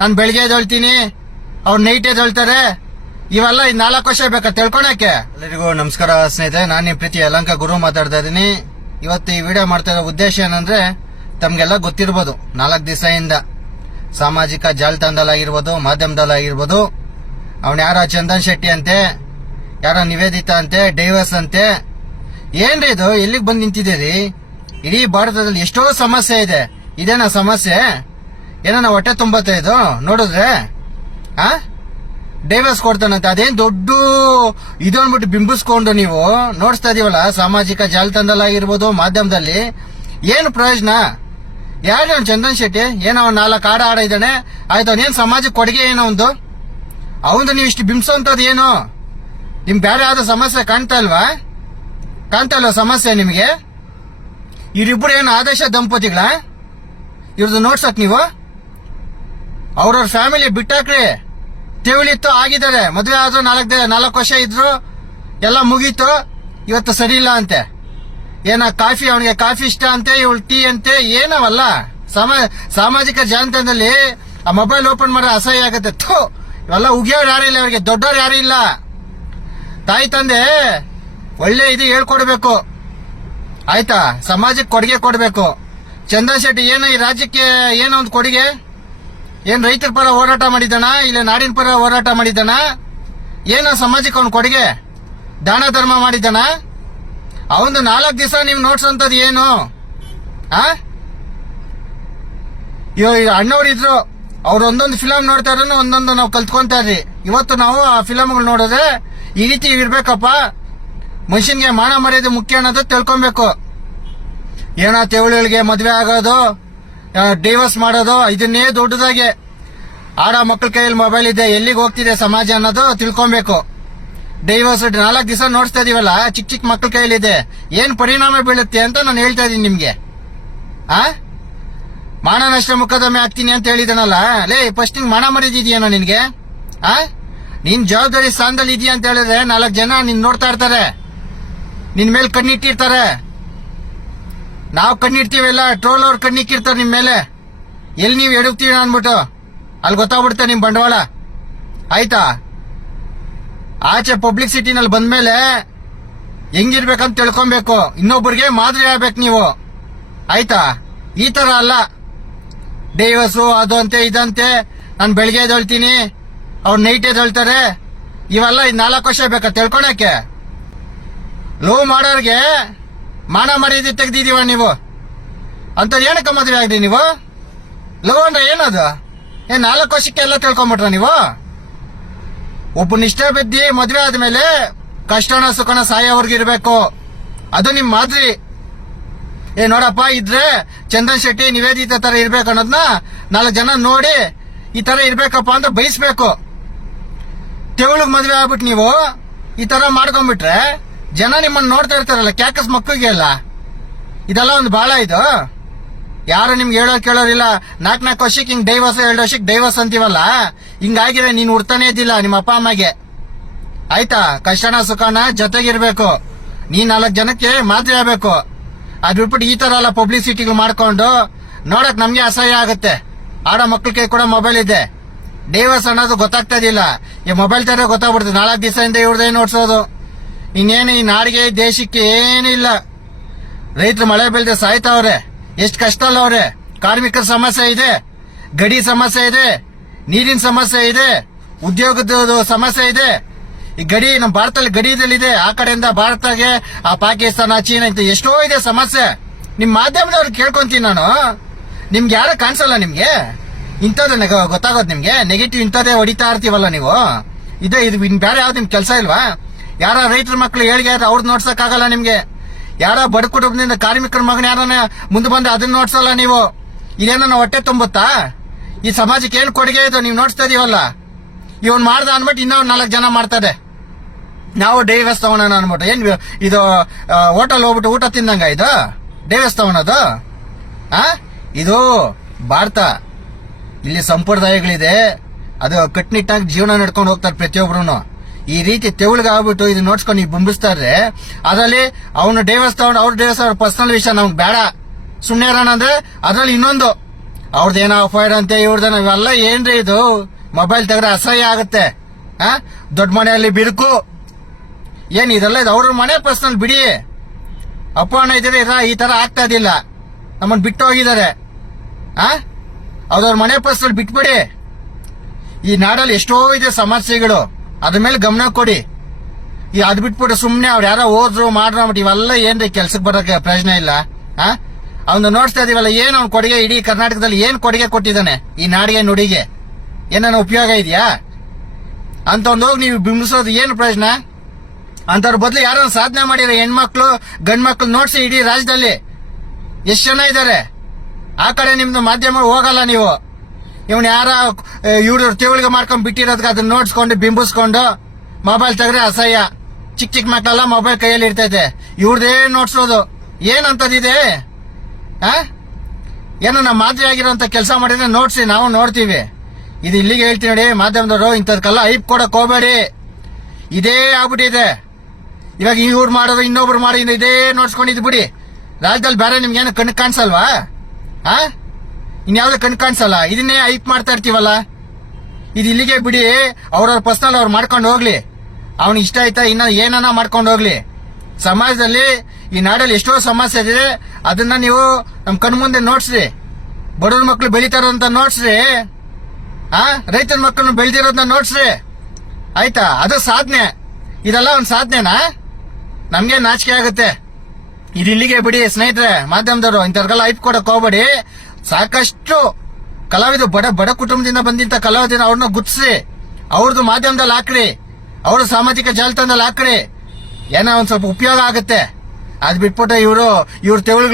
ನಾನು ಬೆಳಿಗ್ಗೆ ಎದ್ದೇಳ್ತೀನಿ, ಅವ್ರು ನೈಟ್ ಎದ್ದೇಳ್ತಾರೆ. ಇವೆಲ್ಲ ಈ ನಾಲ್ಕು ವರ್ಷ ಬೇಕಾ ತಿಳ್ಕೊಳಕ್ಕೆ? ಎಲ್ಲರಿಗೂ ನಮಸ್ಕಾರ ಸ್ನೇಹಿತರೆ, ನಾನು ನಿಮ್ಮ ಪ್ರೀತಿ ಅಲಂಕ ಗುರು ಮಾತಾಡ್ತಾ ಇದ್ದೀನಿ. ಇವತ್ತು ಈ ವಿಡಿಯೋ ಮಾಡ್ತಾ ಇರೋ ಉದ್ದೇಶ ಏನಂದ್ರೆ, ತಮ್ಗೆಲ್ಲ ಗೊತ್ತಿರ್ಬೋದು, ನಾಲ್ಕು ದಿವಸದಿಂದ. ಸಾಮಾಜಿಕ ಜಾಲತಾಣದಲ್ಲಾಗಿರ್ಬೋದು, ಮಾಧ್ಯಮದಲ್ಲಾಗಿರ್ಬೋದು. ಅವನ್ ಯಾರ ಚಂದನ್ ಶೆಟ್ಟಿ ಅಂತೆ, ಯಾರ ನಿವೇದಿತಾ ಅಂತೆ, ಡೈವರ್ಸ್ ಅಂತೆ. ಏನ್ರಿ ಇದು? ಎಲ್ಲಿಗೆ ಬಂದು ನಿಂತಿದ್ದೀರಿ? ಇಡೀ ಭಾರತದಲ್ಲಿ ಎಷ್ಟೋ ಸಮಸ್ಯೆ ಇದೆ. ಇದೇನಾ ಸಮಸ್ಯೆ? ಏನೋ ಹೊಟ್ಟೆ ತುಂಬತ್ತೆ ಇದು? ನೋಡಿದ್ರೆ? ಆ? ಡೈವರ್ಸ್ ಕೊಡ್ತಾನಂತೆ. ಅದೇನ್ ದೊಡ್ಡ ಇದು ಅಂದ್ಬಿಟ್ಟು ಬಿಂಬಿಸ್ಕೊಂಡು ನೀವು ನೋಡ್ಸ್ತಾ ಇದೀವಲ್ಲ, ಸಾಮಾಜಿಕ ಜಾಲತಾಣದಲ್ಲಾಗಿರ್ಬೋದು, ಮಾಧ್ಯಮದಲ್ಲಿ. ಏನು ಪ್ರಯೋಜನ? ಯಾರು ಚಂದನ್ ಶೆಟ್ಟಿ? ಏನೋ ಅವ್ನು ನಾಲ್ಕು ಆಡ ಆಡ ಇದ್ದಾನೆ. ಆಯ್ತು ಅವನೇನ್ ಸಮಾಜಕ್ಕೆ ಕೊಡುಗೆ ಏನೋ ಒಂದು ಅವನು ನೀವು ಇಷ್ಟು ಬಿಂಬಿಸೋಂಥದ್ದು ಏನು? ನಿಮ್ ಬೇರೆ ಯಾವ್ದೋ ಸಮಸ್ಯೆ ಕಾಣ್ತಾ ಇಲ್ವಾ? ಕಾಣ್ತಾ ಇಲ್ವಾ ಸಮಸ್ಯೆ ನಿಮಗೆ? ಇವರಿಬ್ಬರು ಏನು ಆದೇಶ ದಂಪತಿಗಳ? ಇವ್ರದ್ದು ನೋಡ್ಸಕ್ ನೀವು? ಅವ್ರವ್ರ ಫ್ಯಾಮಿಲಿ ಬಿಟ್ಟಾಕ್ರಿ. ತಿವಳಿತ್ತು ಆಗಿದ್ದಾರೆ. ಮದುವೆ ಆದ್ರೂ ನಾಲ್ಕು ನಾಲ್ಕು ವರ್ಷ ಇದ್ರು ಎಲ್ಲ ಮುಗೀತು. ಇವತ್ತು ಸರಿ ಇಲ್ಲ ಅಂತೆ. ಏನ ಕಾಫಿ, ಅವನಿಗೆ ಕಾಫಿ ಇಷ್ಟ ಅಂತೆ, ಇವಳು ಟೀ ಅಂತೆ, ಏನವಲ್ಲ. ಸಮ, ಸಾಮಾಜಿಕ ಜಾಲತಾಣದಲ್ಲಿ ಆ ಮೊಬೈಲ್ ಓಪನ್ ಮಾಡೋ ಅಸಹ್ಯ ಆಗುತ್ತೆ. ಇವೆಲ್ಲ ಉಗಿಯೋರು ಯಾರು ಇಲ್ಲ ಅವ್ರಿಗೆ ದೊಡ್ಡವ್ರು ಯಾರು ಇಲ್ಲ. ತಾಯಿ, ತಂದೆ, ಒಳ್ಳೆ ಇದು ಹೇಳ್ಕೊಡ್ಬೇಕು. ಆಯ್ತಾ? ಸಮಾಜಕ್ಕೆ ಕೊಡುಗೆ ಕೊಡ್ಬೇಕು. ಚಂದ್ರಶೆಟ್ಟಿ ಏನು ಈ ರಾಜ್ಯಕ್ಕೆ, ಏನೋ ಒಂದು ಕೊಡುಗೆ? ಏನ್ ರೈತರ ಪರ ಹೋರಾಟ ಮಾಡಿದ್ದಾನ? ಇಲ್ಲ ನಾಡಿನ ಪರ ಹೋರಾಟ ಮಾಡಿದ್ದಾನ? ಏನ ಸಮಾಜಕ್ಕೆ ಅವ್ನ ಕೊಡುಗೆ? ದಾನ ಧರ್ಮ ಮಾಡಿದ್ದಾನ? ಅವನು ನಾಲ್ಕು ದಿವಸ ನೀವು ನೋಡ್ಸೋಂಥದ್ದು ಏನು? ಆ? ಇವಾಗ ಅಣ್ಣವ್ರು ಇದ್ರು. ಅವ್ರು ಒಂದೊಂದು ಫಿಲಮ್ ನೋಡ್ತಾ ಒಂದೊಂದು ನಾವು ಕಲ್ತ್ಕೊಂತಾ ಇದ್ರಿ ಇವತ್ತು ನಾವು ಆ ಫಿಲಮ್ಗಳು ನೋಡಿದ್ರೆ ಈ ರೀತಿ ಇರ್ಬೇಕಪ್ಪ. ಮನುಷ್ಯನ್ಗೆ ಮಾನ ಮರ್ಯಾದೆ ಮುಖ್ಯ ಅನ್ನೋದು ತಿಳ್ಕೊಬೇಕು. ಏನೋ ತೆವಳಿಗಳಿಗೆ ಮದುವೆ ಆಗೋದು? ಡೈವರ್ಸ್ ಮಾಡೋದು ಇದನ್ನೇ ದೊಡ್ಡದಾಗಿ. ಆಡ ಮಕ್ಕಳ ಕೈಯಲ್ಲಿ ಮೊಬೈಲ್ ಇದೆ, ಎಲ್ಲಿಗೆ ಹೋಗ್ತಿದೆ ಸಮಾಜ ಅನ್ನೋದು ತಿಳ್ಕೊಬೇಕು. ಡೈವರ್ಸ್ ನಾಲ್ಕು ದಿವಸ ನೋಡ್ತಾ ಇದೀವಲ್ಲ ಚಿಕ್ಕ ಚಿಕ್ಕ ಮಕ್ಕಳ ಕೈಯಲ್ಲಿದೆ. ಏನ್ ಪರಿಣಾಮ ಬೀಳುತ್ತೆ ಅಂತ ನಾನು ಹೇಳ್ತಾ ಇದೀನಿ ನಿಮ್ಗೆ. ಆ? ಮಾನನಷ್ಟ ಮೊಕದ್ದಮೆ ಆಗ್ತೀನಿ ಅಂತ ಹೇಳಿದನಲ್ಲ? ಲೇ ಫಸ್ಟ್ ನಿಂಗೆ ಮಾನ ಮರಿದಿದೆಯೇನೋ ನಿನ್ಗೆ? ಆ? ನಿನ್ ಜವಾಬ್ದಾರಿ ಸ್ಥಾನದಲ್ಲಿ ಇದೆಯಾ ಅಂತ ಹೇಳಿದ್ರೆ ನಾಲ್ಕು ಜನ ನಿನ್ ನೋಡ್ತಾ ಇರ್ತಾರೆ. ನಿನ್ ಮೇಲೆ ಕಣ್ಣಿಟ್ಟಿರ್ತಾರೆ. ನಾವು ಕಣ್ಣಿಡ್ತೀವಲ್ಲ ಟ್ರೋಲ್ ಅವ್ರು ಕಣ್ಣಿಕ್ಕಿರ್ತಾರೆ ನಿಮ್ಮ ಮೇಲೆ. ಎಲ್ಲಿ ನೀವು ಎಡುಕ್ತೀವಿ ಅಂದ್ಬಿಟ್ಟು. ಅಲ್ಲಿ ಗೊತ್ತಾಗ್ಬಿಡುತ್ತೆ ನಿಮ್ಮ ಬಂಡವಾಳ. ಆಯ್ತಾ? ಆಚೆ ಪಬ್ಲಿಕ್ ಸಿಟಿನಲ್ಲಿ ಬಂದ್ಮೇಲೆ ಹೆಂಗಿರ್ಬೇಕಂತ ತಿಳ್ಕೊಬೇಕು. ಇನ್ನೊಬ್ಬರಿಗೆ ಮಾದರಿ ಆಗ್ಬೇಕು ನೀವು. ಆಯ್ತಾ? ಈ ತರ ಅಲ್ಲ. ಡೈವರ್ಸು ಅದು ಅಂತೆ ಇದಂತೆ. ನಾನು ಬೆಳಿಗ್ಗೆ ಎದ್ದೇಳ್ತೀನಿ. ಅವ್ರು ನೈಟ್ ಎದ್ದೇಳ್ತಾರೆ. ಇವೆಲ್ಲ ನಾಲ್ಕು ವರ್ಷ ಬೇಕಾ ತಿಳ್ಕೊಳಕ್ಕೆ? ಲೋ ಮಾಡೋರ್ಗೆ ಮಾನ ಮರ್ಯಾದೆ ತೆಗ್ದಿದೀವ ನೀವು? ಅಂತ ಏನಕ್ಕೆ ಮದುವೆ ಆಗ್ರಿ ನೀವು? ಲವ್ ಏನದು? ಏನ್ ನಾಲ್ಕು ವರ್ಷಕ್ಕೆ ಎಲ್ಲ ತಿಳ್ಕೊಂಬಿಟ್ರ ನೀವು? ಒಬ್ಬ ನಿಷ್ಠ ಬಿದ್ದಿ ಮದುವೆ ಆದ್ಮೇಲೆ ಕಷ್ಟನ ಸುಖನ ಸಾಯೋವರ್ಗು ಇರಬೇಕು. ಅದು ನಿಮ್ ಮಾದರಿ. ಏ, ನೋಡಪ್ಪ, ಇದ್ರೆ ಚಂದನ್ ಶೆಟ್ಟಿ, ನಿವೇದಿತ ತರ ಇರ್ಬೇಕು ಅನ್ನೋದನ್ನ ನಾಲ್ಕು ಜನ ನೋಡಿ ಈ ತರ ಇರ್ಬೇಕಪ್ಪ ಅಂತ ಬಯಸ್ಬೇಕು. ತೆವಳಿಗೆ ಮದುವೆ ಆಗ್ಬಿಟ್ಟು ನೀವು ಈ ತರ ಮಾಡ್ಕೊಂಡ್ಬಿಟ್ರೆ ಜನ ನಿಮ್ಮನ್ನ ನೋಡ್ತಾ ಇರ್ತಾರಲ್ಲ, ಕ್ಯಾಕಸ್ ಮಕ್ಕಳಿಗೆ ಅಲ್ಲ? ಇದೆಲ್ಲ ಒಂದು ಬಾಳ ಇದು. ಯಾರು ನಿಮ್ಗೆ ಹೇಳೋ ಕೇಳೋರಿಲ್ಲ ನಾಲ್ಕು ನಾಲ್ಕು ವರ್ಷಕ್ಕೆ ಹಿಂಗೆ ಡೈವರ್ಸ್ ಎರಡು ವರ್ಷಕ್ಕೆ ಡೈವರ್ಸ್ ಅಂತೀವಲ್ಲ? ಹಿಂಗಾಗಿದ್ರೆ ನೀನು ಉಡ್ತಾನೆ ಇದ್ದಿಲ್ಲ, ನಿಮ್ಮ ಅಪ್ಪ ಅಮ್ಮಗೆ. ಆಯ್ತಾ? ಕಷ್ಟನ, ಸುಖನ? ಜೊತೆಗಿರ್ಬೇಕು. ನೀನ್ ನಾಲ್ಕು ಜನಕ್ಕೆ ಮಾದರಿ ಆಗ್ಬೇಕು ಅದ್ ಬಿಟ್ಬಿಟ್ಟು ಈ ತರ ಎಲ್ಲ ಪಬ್ಲಿಸಿಟಿಗಳು ಮಾಡ್ಕೊಂಡು, ನೋಡಕ್ ನಮ್ಗೆ ಅಸಹ್ಯ ಆಗುತ್ತೆ. ಆಡೋ ಮಕ್ಳ ಕೈ ಕೂಡ ಮೊಬೈಲ್ ಇದೆ. ಡೈವರ್ಸ್ ಅನ್ನೋದು ಗೊತ್ತಾಗ್ತಾ ಇದಿಲ್ಲ ಈ ಮೊಬೈಲ್ ತರ ಗೊತ್ತಾಗ್ಬಿಡ್ತದೆ ನಾಲ್ಕು ದಿವಸದಿಂದ ಇವ್ರದೇ ನೋಡ್ಸೋದು ಇನ್ನೇನು ಈ ನಾಡಿಗೆ ದೇಶಕ್ಕೆ ಏನಿಲ್ಲ? ರೈತರು ಮಳೆ ಬೆಳೆದ ಸಾಯ್ತಾವ್ರೆ. ಎಷ್ಟು ಕಷ್ಟ ಅಲ್ಲ ಅವ್ರೆ. ಕಾರ್ಮಿಕರ ಸಮಸ್ಯೆ ಇದೆ. ಗಡಿ ಸಮಸ್ಯೆ ಇದೆ. ನೀರಿನ ಸಮಸ್ಯೆ ಇದೆ. ಉದ್ಯೋಗದ ಸಮಸ್ಯೆ ಇದೆ. ಈ ಗಡಿ, ನಮ್ಮ ಭಾರತದಲ್ಲಿ ಗಡಿದಲ್ಲಿದೆ ಆ ಕಡೆಯಿಂದ ಭಾರತಗೆ, ಆ ಪಾಕಿಸ್ತಾನ, ಚೀನಾ ಇಂತ ಎಷ್ಟೋ ಇದೆ ಸಮಸ್ಯೆ. ನಿಮ್ಮ ಮಾಧ್ಯಮದವ್ರು ಕೇಳ್ಕೊಂತೀನಿ ನಾನು. ನಿಮ್ಗೆ ಯಾರ ಕಾಣಿಸಲ್ಲ ನಿಮ್ಗೆ? ಇಂಥದ್ದು ಗೊತ್ತಾಗೋದು ನಿಮ್ಗೆ? ನೆಗೆಟಿವ್ ಇಂಥದ್ದೇ ಹೊಡಿತಾ ಇರ್ತೀವಲ್ಲ ನೀವು? ಇದೇ, ಇದು ಬೇರೆ ಯಾವ್ದು ನಿಮ್ ಕೆಲಸ ಇಲ್ವಾ? ಯಾರ ರೈತರ ಮಕ್ಳು ಹೇಳಿಗೆ ಅವ್ರದ್ದು ನೋಡ್ಸಕ್ಕಾಗಲ್ಲ ನಿಮ್ಗೆ? ಯಾರ ಬಡ ಕುಟುಂಬದಿಂದ ಕಾರ್ಮಿಕರ ಮಗನ ಯಾರನ್ನ ಮುಂದೆ ಬಂದ್ರೆ ಅದನ್ನ ನೋಡ್ಸಲ್ಲ ನೀವು? ಇದೇನ ಹೊಟ್ಟೆ ತುಂಬುತ್ತಾ? ಈ ಸಮಾಜಕ್ಕೆ ಏನು ಕೊಡುಗೆ ಇದು? ನೀವು ನೋಡ್ಸ್ತಾ ಇದೀವಲ್ಲ? ಇವನ್ ಮಾಡ್ದ ಅನ್ಬಿಟ್ಟು ಇನ್ನೂ ನಾಲ್ಕು ಜನ ಮಾಡ್ತಾರೆ ನಾವು ಡೈವರ್ಸ್ ತಗೋಣ ಅನ್ಬಿಟ್ಟು. ಏನ್ ಇದು ಹೋಟೆಲ್ ಹೋಗ್ಬಿಟ್ಟು ಊಟ ತಿಂದಂಗ ಇದು? ಡೈವರ್ಸ್ ತಗೊಳೋದು? ಆ? ಇದು ಭಾರತ. ಇಲ್ಲಿ ಸಂಪ್ರದಾಯಗಳಿದೆ. ಅದು ಕಟ್ನಿಟ್ಟಾಗಿ ಜೀವನ ನಡ್ಕೊಂಡು ಹೋಗ್ತಾರೆ ಪ್ರತಿಯೊಬ್ರು ಈ ರೀತಿ ತೆವಳಿಗೆ ಆಗ್ಬಿಟ್ಟು ಇದು ನೋಡ್ಸ್ಕೊಂಡು ನೀವು ಬಿಂಬಿಸ್ತಾರೆ ಅದರಲ್ಲಿ ಅವನು ತಗೊಂಡು ಅವ್ರ ದೇವಸ್ಥಾನ ಪರ್ಸನಲ್ ವಿಷಯ ನಮ್ಗೆ ಬೇಡ. ಸುಮ್ಮನೆ ಅಂದ್ರೆ ಅದ್ರಲ್ಲಿ ಇನ್ನೊಂದು. ಅವ್ರದ್ದು ಏನೋ ಅಫೈರ್ ಅಂತೆ ಇವ್ರದ್ದೇನೋ ಇವೆಲ್ಲ ಏನ್ರಿ ಇದು? ಮೊಬೈಲ್ ತೆಗೆದ್ರೆ ಅಸಹ್ಯ ಆಗುತ್ತೆ. ಆ? ದೊಡ್ಡ ಮನೆಯಲ್ಲಿ ಬಿರುಕು. ಏನ್ ಇದೆಲ್ಲ ಇದು ಅವ್ರ ಮನೆ ಪರ್ಸನಲ್ ಬಿಡಿ. ಅಪ್ಪಣ್ಣ ಇದ್ರೆ ಈ ತರ ಆಗ್ತಾ ಇದಿಲ್ಲ. ನಮ್ಮನ್ನು ಬಿಟ್ಟು ಹೋಗಿದ್ದಾರೆ. ಆ? ಮನೆ ಪರ್ಸನಲ್ ಬಿಟ್ಬಿಡಿ. ಈ ನಾಡಲ್ಲಿ ಎಷ್ಟೋ ಇದೆ ಸಮಸ್ಯೆಗಳು. ಅದ್ರ ಮೇಲೆ ಗಮನ ಕೊಡಿ. ಈ ಅದ್ ಬಿಟ್ಬಿಟ್ಟು ಸುಮ್ನೆ ಅವ್ರು ಯಾರೋ ಓದ್ರು ಮಾಡ್ರು ಅಂದ್ಬಿಟ್ಟು ಇವೆಲ್ಲ ಏನ್ರಿ ಕೆಲ್ಸಕ್ಕೆ ಬರೋಕೆ ಪ್ರಯೋಜನ ಇಲ್ಲ? ಆ? ಅವ್ನು ನೋಡ್ತಾ ಇದೀವಲ್ಲ, ಏನ್ ಅವ್ನ ಕೊಡುಗೆ ಇಡೀ ಕರ್ನಾಟಕದಲ್ಲಿ ಏನ್ ಕೊಡುಗೆ ಕೊಟ್ಟಿದ್ದಾನೆ ಈ ನಾಡಿಗೆ, ನುಡಿಗೆ? ಏನಾನ ಉಪಯೋಗ ಇದೆಯಾ? ಅಂತ ಒಂದು ಹೋಗಿ ನೀವು ಬಿಂಬಿಸೋದು ಏನು ಪ್ರಯೋಜನ? ಅಂತವ್ರ ಬದಲು ಯಾರೋ ಸಾಧನೆ ಮಾಡಿರೋ ಹೆಣ್ಮಕ್ಳು, ಗಂಡ್ಮಕ್ಳು ನೋಡ್ಸಿ ಇಡೀ ರಾಜ್ಯದಲ್ಲಿ. ಎಷ್ಟು ಜನ ಇದ್ದಾರೆ ಆ ಕಡೆ ನಿಮ್ದು ಮಾಧ್ಯಮ ಹೋಗಲ್ಲ ನೀವು. ಇವನ್ ಯಾರ ಇವ್ರ ತಿಳಿಗೆ ಮಾಡ್ಕೊಂಡ್ ಬಿಟ್ಟಿರೋದಕ್ಕೆ ಅದನ್ನ ನೋಡ್ಸ್ಕೊಂಡು, ಬಿಂಬಿಸ್ಕೊಂಡು ಮೊಬೈಲ್ ತೆಗ್ರೆ ಅಸಹ್ಯ. ಚಿಕ್ಕ ಚಿಕ್ಕ ಮಕ್ಕಳೆಲ್ಲ ಮೊಬೈಲ್ ಕೈಯಲ್ಲಿ ಇರ್ತೈತೆ. ಇವ್ರದೇ ನೋಡ್ಸೋದು. ಏನಂತದಿದೆ? ಏನೋ ನಮ್ಮ ಮಾದರಿ ಆಗಿರೋಂಥ ಕೆಲಸ ಮಾಡಿದ್ರೆ ನೋಡ್ಸಿ, ನಾವು ನೋಡ್ತೀವಿ. ಇದು ಇಲ್ಲಿಗೆ ಹೇಳ್ತೀನಿ ನೋಡಿ, ಮಾಧ್ಯಮದವರು ಇಂಥದ್ಕೆಲ್ಲ ಐಪ್ ಕೊಡಕ್ಕೆ ಹೋಗ್ಬೇಡಿ. ಇದೇ ಆಗ್ಬಿಟ್ಟಿದೆ. ಇವಾಗ ಇವ್ರು ಮಾಡೋದು ಇನ್ನೊಬ್ರು ಮಾಡಿ ಇದೇ ನೋಡ್ಸ್ಕೊಂಡಿದ್ ಬಿಡಿ. ರಾಜ್ಯದಲ್ಲಿ ಬೇರೆ ನಿಮ್ಗೇನು ಕಣ್ಣು ಕಾಣಿಸಲ್ವಾ? ಆ? ಇನ್ಯಾವ್ದು ಕಣ್ಣು ಕಾಣಿಸಲ್ಲ. ಇದನ್ನೇ ಐಪ್ ಮಾಡ್ತಾ ಇರ್ತೀವಲ್ಲ? ಇದು ಇಲ್ಲಿಗೆ ಬಿಡಿ. ಅವ್ರವ್ರ ಪರ್ಸ್ನಲ್ ಅವ್ರು ಮಾಡ್ಕೊಂಡು ಹೋಗ್ಲಿ. ಅವ್ನಿಗೆ ಇಷ್ಟ ಆಯ್ತಾ ಇನ್ನ ಏನನ್ನ ಮಾಡ್ಕೊಂಡು ಹೋಗ್ಲಿ. ಸಮಾಜದಲ್ಲಿ ಈ ನಾಡಲ್ಲಿ ಎಷ್ಟೋ ಸಮಸ್ಯೆ ಇದೆ. ಅದನ್ನ ನೀವು ನಮ್ ಕಣ್ ಮುಂದೆ ನೋಡ್ಸ್ರಿ. ಬಡವ್ರ ಮಕ್ಳು ಬೆಳಿತಾರಂತ ನೋಡ್ಸ್ರಿ. ಆ? ರೈತನ ಮಕ್ಕಳನ್ನ ಬೆಳೆದಿರೋದನ್ನ ನೋಡ್ಸ್ರಿ. ಆಯ್ತಾ? ಅದು ಸಾಧನೆ. ಇದೆಲ್ಲ ಒಂದ್ ಸಾಧನೆನಾ? ನಮ್ಗೆ ನಾಚಿಕೆ ಆಗುತ್ತೆ. ಇದು ಇಲ್ಲಿಗೆ ಬಿಡಿ ಸ್ನೇಹಿತರೆ, ಮಾಧ್ಯಮದವರು ಇಂಥವ್ರಿಗೆಲ್ಲ ಐಪ್ ಕೊಡಕ್ ಹೋಗ್ಬೇಡಿ. ಸಾಕಷ್ಟು ಕಲಾವಿದರು, ಬಡ ಬಡ ಕುಟುಂಬದಿಂದ ಬಂದಿಂತ ಕಲಾವಿದರ ಅವ್ರನ್ನ ಗುರ್ತಿಸಿ ಅವ್ರದ್ದು ಮಾಧ್ಯಮದಲ್ಲಿ ಹಾಕ್ರಿ. ಅವ್ರ ಸಾಮಾಜಿಕ ಜಾಲತಾಣದಲ್ಲಿ ಹಾಕ್ರಿ. ಏನೋ ಒಂದ್ ಸ್ವಲ್ಪ ಉಪಯೋಗ ಆಗುತ್ತೆ. ಅದ್ ಬಿಟ್ಬಿಟ್ಟು ಇವರು, ಇವ್ರ ತೆವಳು